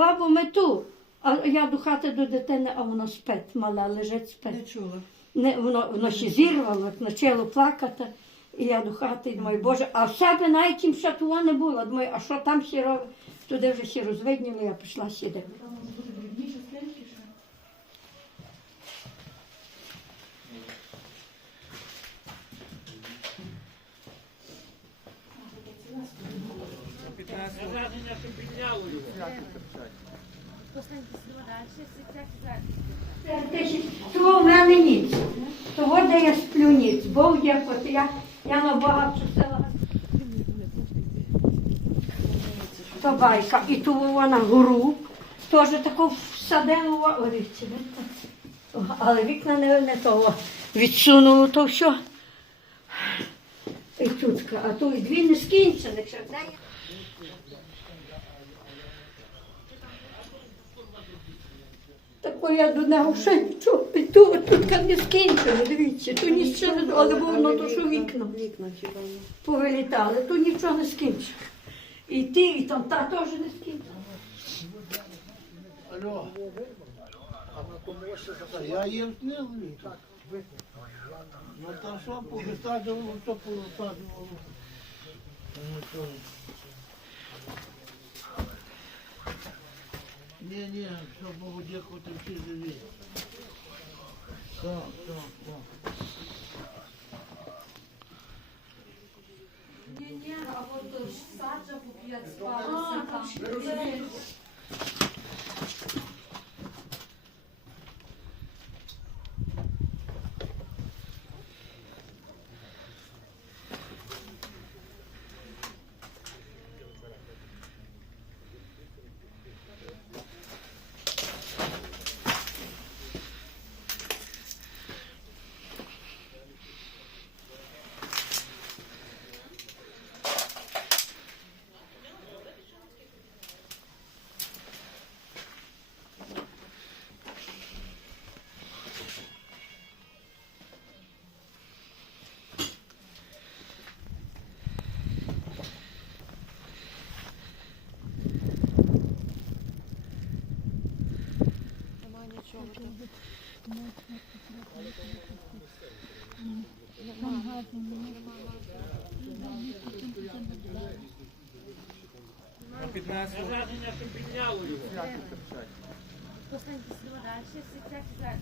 бабу мету. А я до хати до дитини, а воно спить, мала лежить Не спить. чула. Не, воно, вночі зірвало, почало плакати. І я до хати і думаю, Боже, а в себе навіть їм того не було. Думаю, а що там сіро? Туди вже ще розвидніли, я пішла сюди. Того в мене ніц. Того, де я сплю ніц. Бог дякувати, я, я на Бога просила. То байка. І ту вона гору. Теж таку? О, Але вікна не, не того. Відсунуло то все. І тутка. А то і дві не скінчили. ще, де я? Тако я до нього ще нічого. І ту, тут не скінчили, дивіться, то нічого не але бо воно то, що вікна Вікна хіба повилітали, то нічого не скінчили. І ті, і там та теж не скінчили. Алло. Я їм снив так. Ну та що повисаджувало, що повисаджувало. Ні, ні, що Богу дякувати всі живі. Так, так, так. Ні-ні, а от ж саджа поп'ять спалися там. Піднесли. Посланці сюди далі, всі всякі